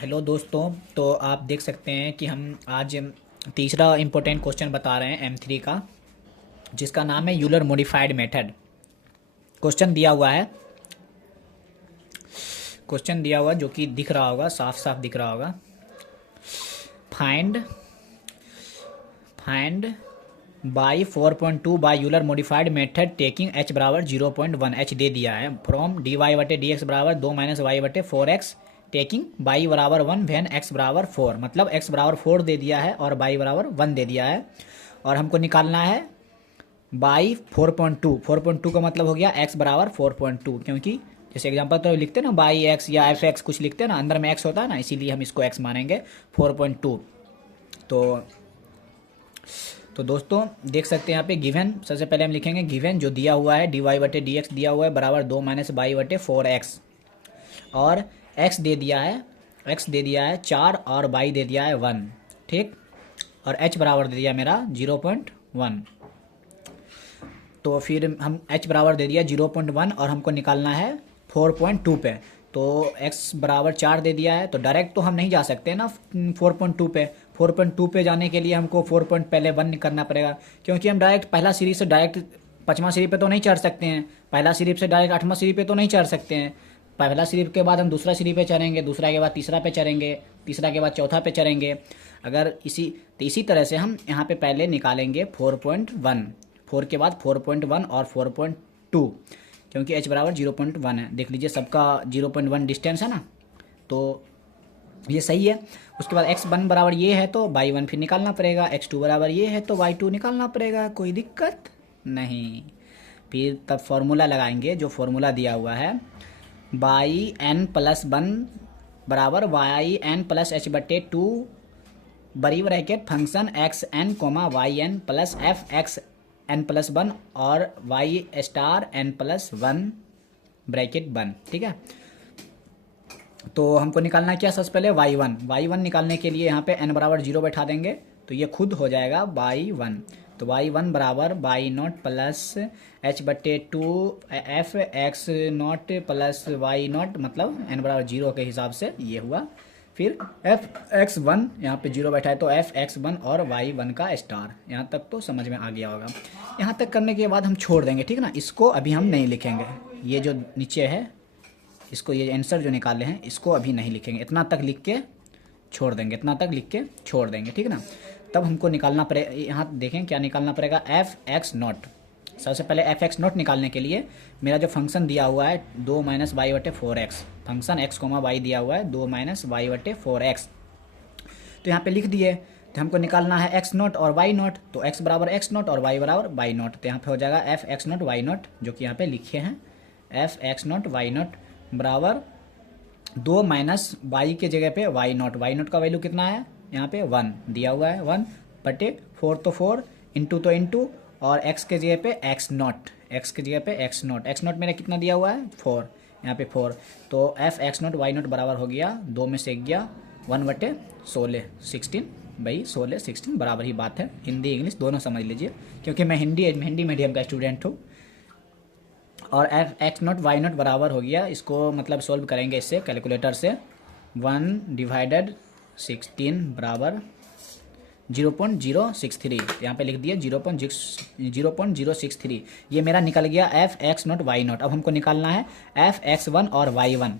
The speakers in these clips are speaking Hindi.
हेलो दोस्तों। तो आप देख सकते हैं कि हम आज तीसरा इम्पोर्टेंट क्वेश्चन बता रहे हैं M3 का, जिसका नाम है यूलर मॉडिफाइड मेथड। क्वेश्चन दिया हुआ है जो कि दिख रहा होगा, साफ साफ दिख रहा होगा। Find find by 4.2 by Euler modified method taking h बराबर 0.1। h दे दिया है फ्रॉम डी वाई बटे डी एक्स बराबर 2 माइनस वाई बटे 4x टेकिंग बाई बराबर 1 वैन x बराबर 4। मतलब x बराबर 4 दे दिया है और बाई बराबर 1 दे दिया है, और हमको निकालना है बाई 4.2। 4.2 का मतलब हो गया x बराबर 4.2, क्योंकि जैसे एग्जांपल तो लिखते हैं ना बाई x या एफ एक्स कुछ लिखते हैं ना, अंदर में x होता है ना, इसीलिए हम इसको x मानेंगे 4.2। तो दोस्तों देख सकते हैं यहाँ पे गिवन, सबसे पहले हम लिखेंगे गिवन जो दिया हुआ है डी वाई बटे डी एक्स दिया हुआ है बराबर 2 माइनस बाई बटे 4x, और x दे दिया है 4 और बाई दे दिया है 1। ठीक, और h बराबर दे दिया मेरा 0.1। तो फिर हम h बराबर दे दिया 0.1 और हमको निकालना है 4.2 पे। तो x बराबर 4 दे दिया है, तो डायरेक्ट तो हम नहीं जा सकते ना 4.2 पे। 4.2 पे जाने के लिए हमको 4 पॉइंट पहले 1 करना पड़ेगा, क्योंकि हम डायरेक्ट पहला सीरीज से डायरेक्ट 5वां सीरीज पे तो नहीं चढ़ सकते हैं, पहला सीरीज से डायरेक्ट 8वां सीरीज पे तो नहीं चढ़ सकते हैं। पहला सीरीज के बाद हम दूसरा सीरीज पे चढ़ेंगे, दूसरा के बाद तीसरा पे चढ़ेंगे, तीसरा के बाद चौथा पे चढ़ेंगे। अगर इसी तरह से हम यहाँ पे पहले निकालेंगे 4.1, 4 के बाद 4.1 और 4.2, क्योंकि h बराबर 0.1 है। देख लीजिए सबका 0.1 डिस्टेंस है ना, तो ये सही है। उसके बाद x1 बराबर ये है तो y1 फिर निकालना पड़ेगा, x2 बराबर ये है तो y2 निकालना पड़ेगा, कोई दिक्कत नहीं। फिर तब फॉर्मूला लगाएंगे, जो फॉर्मूला दिया हुआ है बाई n प्लस 1 बराबर वाई एन प्लस एच बटे 2 बड़ी bracket function X N comma Y N plus F X N plus 1 और Y star N plus 1 bracket 1। ठीक है, तो हमको निकालना क्या, सबसे पहले y1 निकालने के लिए यहाँ पे n बराबर 0 बैठा देंगे, तो ये खुद हो जाएगा y1। तो y1 बराबर वाई नॉट प्लस h बटे 2 F X not plus Y not, मतलब n बराबर 0 के हिसाब से ये हुआ। फिर f(x1) यहाँ पे 0 बैठा है तो f(x1) और y1 का स्टार। यहाँ तक तो समझ में आ गया होगा। यहाँ तक करने के बाद हम छोड़ देंगे, ठीक ना, इसको अभी हम नहीं लिखेंगे। ये जो नीचे है इसको, ये आंसर जो निकाले हैं इसको अभी नहीं लिखेंगे, इतना तक लिख के छोड़ देंगे, ठीक ना। तब हमको निकालना पड़ेगा, यहाँ देखें क्या निकालना पड़ेगा, f(x0). सबसे पहले f(x0) निकालने के लिए मेरा जो फंक्शन दिया हुआ है 2 माइनस वाई बटे 4x, function x coma Y दिया हुआ है 2 माइनस वाई बटे 4x, तो यहाँ पे लिख दिए। तो हमको निकालना है x0 और y0, तो x बराबर x0 और y बराबर y0, तो यहाँ पे हो जाएगा f(x0) y0, जो कि यहाँ पे लिखे हैं f(x0) y0 बराबर 2 माइनस वाई के जगह पे y0 का वैल्यू कितना है, यहाँ पे 1 दिया हुआ है, 1 बटे 4 तो 4, इंटू तो इंटू, और x के जगह पे x0 मेरा कितना दिया हुआ है 4, यहाँ पे 4, तो f(x0) y0 बराबर हो गया 2 में से गया 1 बटे 16, 16 भाई 16 16 बराबर ही बात है। हिंदी इंग्लिश दोनों समझ लीजिए, क्योंकि मैं हिंदी मीडियम का स्टूडेंट हूँ। और f(x0) y0 बराबर हो गया, इसको मतलब सोल्व करेंगे इससे कैलकुलेटर से, 1 डिवाइडेड 16 बराबर 0.063, यहाँ पे लिख दिया 0.063। ये मेरा निकल गया f(x0) y0। अब हमको निकालना है f(x1) और y1,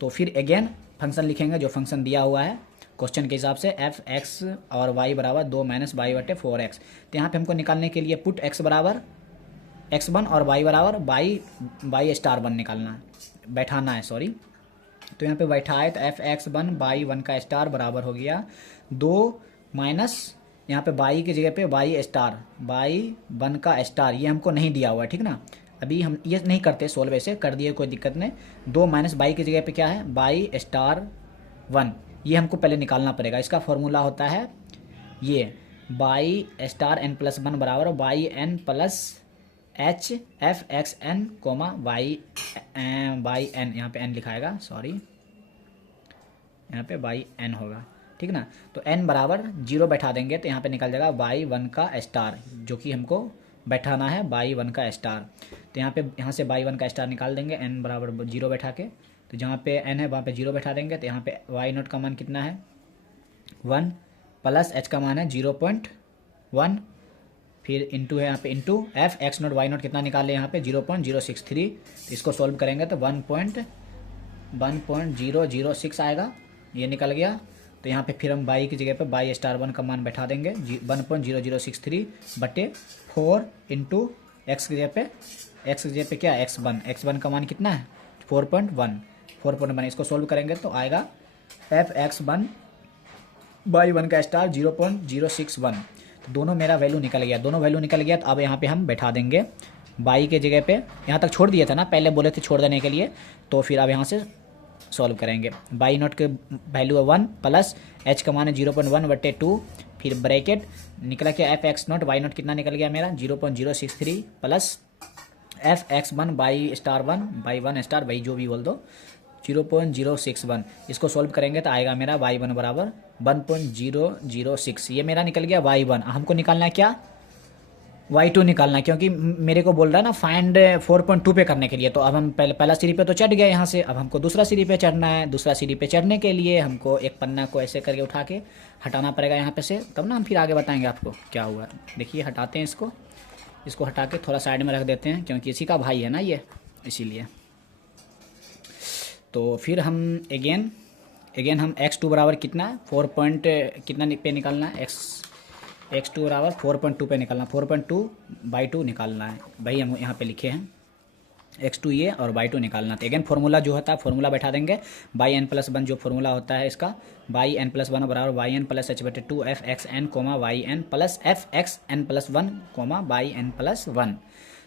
तो फिर अगेन फंक्शन लिखेंगे जो फंक्शन दिया हुआ है क्वेश्चन के हिसाब से, f(x और y बराबर 2 माइनस वाई बटे 4x। तो यहाँ पे हमको निकालने के लिए पुट x बराबर x1 और y बराबर बाई स्टार 1 निकालना बैठाना है, सॉरी। तो यहाँ पे बैठाए तो f(x1) y1 का स्टार बराबर हो गया 2 माइनस, यहाँ पे बाई की जगह पे y1 का स्टार, ये हमको नहीं दिया हुआ है, ठीक ना। अभी हम ये नहीं करते सोल्व, ऐसे कर दिए कोई दिक्कत नहीं। 2 माइनस बाई की जगह पे क्या है y(1), ये हमको पहले निकालना पड़ेगा। इसका फॉर्मूला होता है ये y(n+1) बराबर yn plus h f(x(n) y(n), यहाँ पे n लिखाएगा, सॉरी, यहाँ पे yn होगा, ठीक ना। तो n बराबर 0 बैठा देंगे तो यहाँ पे निकल जाएगा y1 का स्टार, जो कि हमको बैठाना है y1 का स्टार। तो यहाँ से y1 का स्टार निकाल देंगे n बराबर 0 बैठा के, तो तो जहाँ पे n है वहाँ पे 0 बैठा देंगे, तो यहाँ पे y0 का मान कितना है 1 प्लस h का मान है 0.1, फिर इंटू है यहाँ पे into F X not Y not कितना निकाले यहाँ पे 0.063। तो इसको सॉल्व करेंगे तो 1.1006 आएगा, ये निकल गया। तो यहाँ पे फिर हम बाई की जगह पे बाई स्टार 1 का मान बैठा देंगे 1.0063 बटे 4 इंटू एक्स की जगह पे क्या x1 का मान कितना है 4.1, इसको सॉल्व करेंगे तो आएगा एफ एक्स वन बाई 1 का स्टार 0.061। तो दोनों मेरा वैल्यू निकल गया, तो अब यहाँ पे हम बैठा देंगे बाई के जगह पे, यहाँ तक छोड़ दिया था ना, पहले बोले थे छोड़ देने के लिए, तो फिर अब यहाँ से सॉल्व करेंगे। बाई नॉट के वैल्यू है 1 प्लस एच का मान है 0.1 बटे 2, फिर ब्रैकेट निकला क्या F X not Y not कितना निकल गया मेरा 0.063 plus F X one Y star 1 Y 1 star Y जो भी बोल दो 0.061। इसको सॉल्व करेंगे तो आएगा मेरा y1 बराबर 1.006। ये मेरा निकल गया y1। हमको निकालना है क्या y2 निकालना है, क्योंकि मेरे को बोल रहा है ना फाइंड 4.2 पे करने के लिए। तो अब हम पहला सीढ़ी पे तो चढ़ गए यहाँ से, अब हमको दूसरा सीढ़ी पे चढ़ना है। दूसरा सीढ़ी पे चढ़ने के लिए हमको एक पन्ना को ऐसे करके उठा के हटाना पड़ेगा यहाँ पे से, तब ना हम फिर आगे बताएंगे आपको क्या हुआ। देखिए हटाते हैं इसको हटा के थोड़ा साइड में रख देते हैं, क्योंकि इसी का भाई है ना ये, इसीलिए। तो फिर हम अगेन हम x2 बराबर कितना है 4 पॉइंट कितना पे निकालना है, x2 बराबर 4.2 पे निकालना, 4.2/2 निकालना है भाई, हम यहाँ पे लिखे हैं x2 ये और y2 निकालना। तो अगेन फार्मूला जो होता है फार्मूला बैठा देंगे बाई n प्लस 1 जो फार्मूला होता है इसका, बाई n प्लस 1 बराबर वाई एन प्लस एच बटे 2 F X N comma Y N plus F X N plus 1 comma Y N plus 1।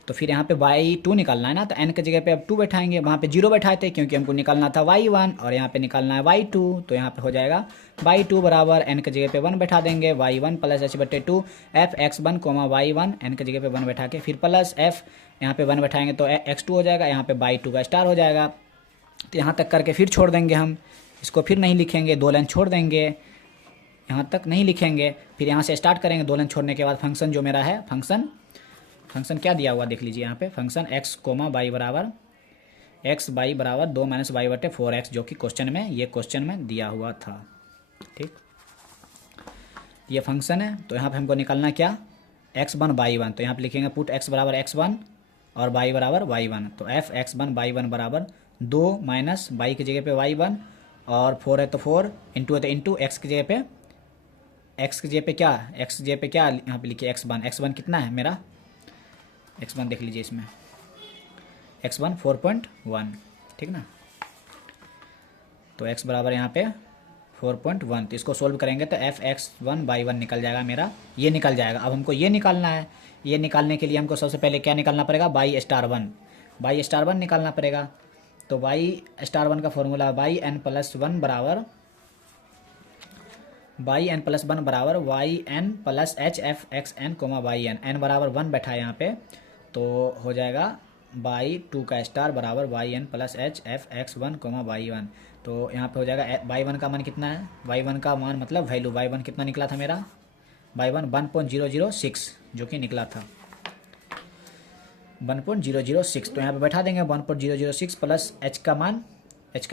तो फिर यहाँ पे y2 निकालना है ना, तो n की जगह पे अब 2 बैठाएंगे, वहाँ पे 0 बैठाए थे क्योंकि हमको निकालना था y1 और यहाँ पे निकालना है y2। तो यहाँ पे हो जाएगा y2 बराबर n की जगह पे 1 बैठा देंगे y1 प्लस एच बटे 2 F X 1 coma y1 n की जगह पे 1 बैठा के फिर प्लस f यहाँ पे 1 बैठाएंगे तो x2 हो जाएगा, यहाँ पे y2 का स्टार हो जाएगा। तो यहाँ तक करके फिर छोड़ देंगे हम इसको, फिर नहीं लिखेंगे, 2 लाइन छोड़ देंगे, यहाँ तक नहीं लिखेंगे, फिर यहाँ से स्टार्ट करेंगे 2 लाइन छोड़ने के बाद। फंक्शन जो मेरा है फंक्शन क्या दिया हुआ देख लीजिए यहाँ पे, फंक्शन x कोमा बाई बराबर x बाई बराबर 2 माइनस बाई बटे 4x, जो कि क्वेश्चन में दिया हुआ था। ठीक, ये फंक्शन है। तो यहाँ पे हमको निकालना क्या x1 बाई 1, तो यहाँ पे लिखेंगे पुट x बराबर x1 और y बराबर y1। तो एफ x1 बाई 1 बराबर 2 माइनस बाई की जगह पे y1 और 4 है तो 4 इंटू है तो इंटू x की जगह पे क्या यहाँ पे लिखिए x1 कितना है मेरा x1 देख लीजिए इसमें x1 4.1, ठीक ना। तो x बराबर यहाँ पे 4.1, तो इसको सोल्व करेंगे तो एफ x1 बाई 1 निकल जाएगा मेरा, ये निकल जाएगा। अब हमको ये निकालना है, ये निकालने के लिए हमको सबसे पहले क्या निकालना पड़ेगा बाई स्टार 1 निकालना पड़ेगा। तो बाई स्टार 1 का फॉर्मूला बाई n प्लस 1 बराबर Y N plus H F X N comma Y N बराबर 1 बैठा है यहाँ पे, तो हो जाएगा बाई 2 का स्टार बराबर Y N plus H F X 1 comma Y 1। तो यहाँ पे हो जाएगा वाई 1 का मान कितना है, वाई 1 का मान मतलब वैल्यू वाई 1 कितना निकला था मेरा, वाई 1 1.006 जो कि निकला था 1.006। तो यहाँ पे बैठा देंगे 1.006 प्लस एच का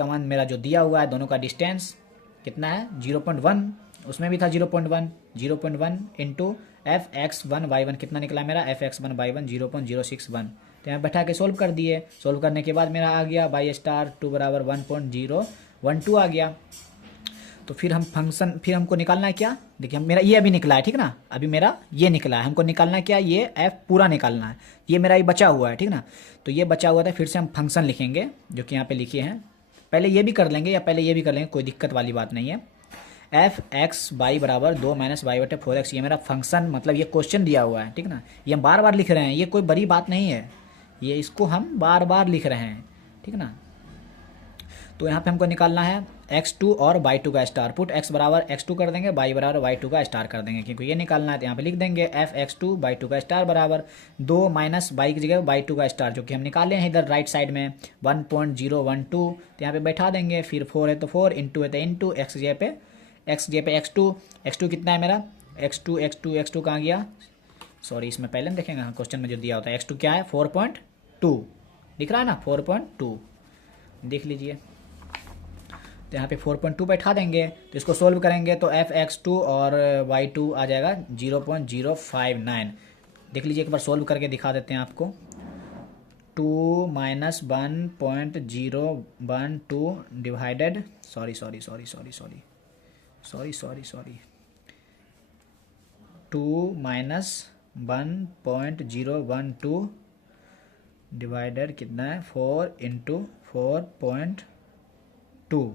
मान मेरा जो दिया हुआ है, दोनों का डिस्टेंस कितना है 0.1, उसमें भी था 0.1 इंटू एफ एक्स 1 वाई 1 कितना निकला मेरा एफ एक्स 1 वाई 1 0.061। तो यहाँ बैठा के सोल्व कर दिए, सोल्व करने के बाद मेरा आ गया बाई स्टार 2 बराबर 1.012 आ गया। तो फिर फिर हमको निकालना है क्या, देखिए मेरा ये अभी निकला है, ठीक ना, अभी मेरा ये निकला है, हमको निकालना है क्या ये एफ पूरा निकालना है, ये मेरा ये बचा हुआ है, ठीक ना। तो ये बचा हुआ था, फिर से हम फंक्शन लिखेंगे जो कि यहाँ पे लिखे हैं, पहले ये भी कर लेंगे या पहले ये भी कर लेंगे, कोई दिक्कत वाली बात नहीं है। एफ एक्स बाई बराबर 2 माइनस बाई बटे 4x, ये मेरा फंक्शन मतलब ये क्वेश्चन दिया हुआ है, ठीक ना, ये हम बार बार लिख रहे हैं, ये कोई बड़ी बात नहीं है, ये इसको हम बार बार लिख रहे हैं, ठीक ना। तो यहाँ पे हमको निकालना है x2 और y2 का स्टार, पुट x बराबर x2 कर देंगे, y बराबर y2 का स्टार कर देंगे, क्योंकि ये निकालना है। तो यहाँ पे लिख देंगे एफ x2 y2 का स्टार बराबर 2 माइनस y की जगह y2 का स्टार, जो कि हम निकाले हैं इधर राइट साइड में 1.012। तो यहाँ पे बैठा देंगे, फिर 4 है तो 4 इंटू है तो इंटू x जगह पे x2 कितना है मेरा x2 कहाँ गया, सॉरी इसमें पहले हम देखेंगे, हाँ क्वेश्चन में जो दिया होता है x2 क्या है 4.2 दिख रहा है ना 4.2 देख लीजिए, तो यहाँ पे 4.2 बैठा देंगे, तो इसको सोल्व करेंगे तो f(x2) और y2 आ जाएगा 0.059। देख लीजिए एक बार सोल्व करके दिखा देते हैं आपको। 2 minus 1.012 divided, sorry 2 minus 1.012 divided कितना है 4 इंटू 4.2,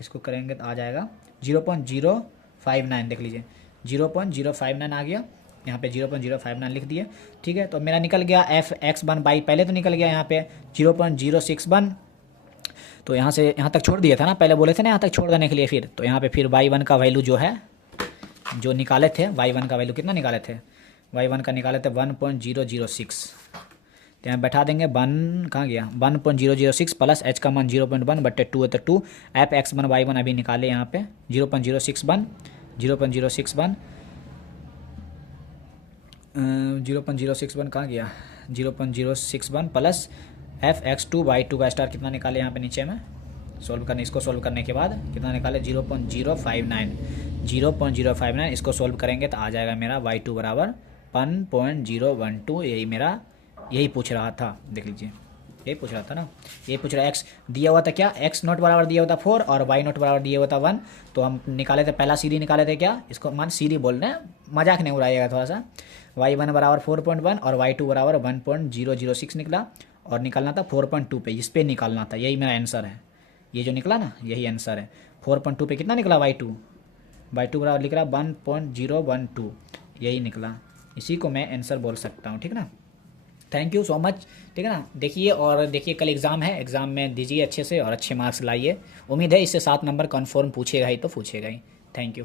इसको करेंगे तो आ जाएगा 0.059। देख लीजिए 0.059 आ गया, यहाँ पे 0.059 लिख दिए। ठीक है, तो मेरा निकल गया f(x1) बाई, पहले तो निकल गया यहाँ पे 0.061, तो यहाँ से यहाँ तक छोड़ दिया था ना, पहले बोले थे ना यहाँ तक छोड़ देने के लिए। फिर तो यहाँ पे फिर y1 का वैल्यू जो है, जो निकाले थे y1 का वैल्यू कितना निकाले थे, y1 का निकाले थे 1.006। तो यहाँ बैठा देंगे 1 कहाँ गया 1.006 प्लस h का मान 0.1 बट्टे 2 है तो 2, f(x1) y1 अभी निकाले यहाँ पे 0.061 कहाँ गया 0.061 प्लस f(x2) y2 का स्टार कितना निकाले यहाँ पे नीचे में सोल्व करने, इसको सोल्व करने के बाद कितना निकाले 0.059, इसको सोल्व करेंगे तो आ जाएगा मेरा y2 बराबर 1.012। यही मेरा यही पूछ रहा था, देख लीजिए यही पूछ रहा था ना, यही पूछ रहा है। x दिया हुआ था क्या, x0 बराबर दिया हुआ था 4 और y0 बराबर दिया हुआ था 1, तो हम निकाले थे पहला सीधी निकाले थे क्या, इसको मान सीधी बोल रहे हैं, मजाक नहीं उड़ाइएगा थोड़ा सा। y1 बराबर 4.1 और y2 बराबर 1.006 निकला, और निकालना था 4.2 पे, इस पर निकालना था, यही मेरा आंसर है। ये जो निकला ना यही आंसर है। 4.2 पे कितना निकला y2 बराबर लिख रहा 1.012, यही निकला, इसी को मैं आंसर बोल सकता हूँ। ठीक ना, थैंक यू सो मच। ठीक है ना, देखिए और देखिए कल एग्ज़ाम है, एग्ज़ाम में दीजिए अच्छे से और अच्छे मार्क्स लाइए। उम्मीद है इससे 7 नंबर कन्फर्म पूछेगा ही तो पूछेगा ही। Thank you.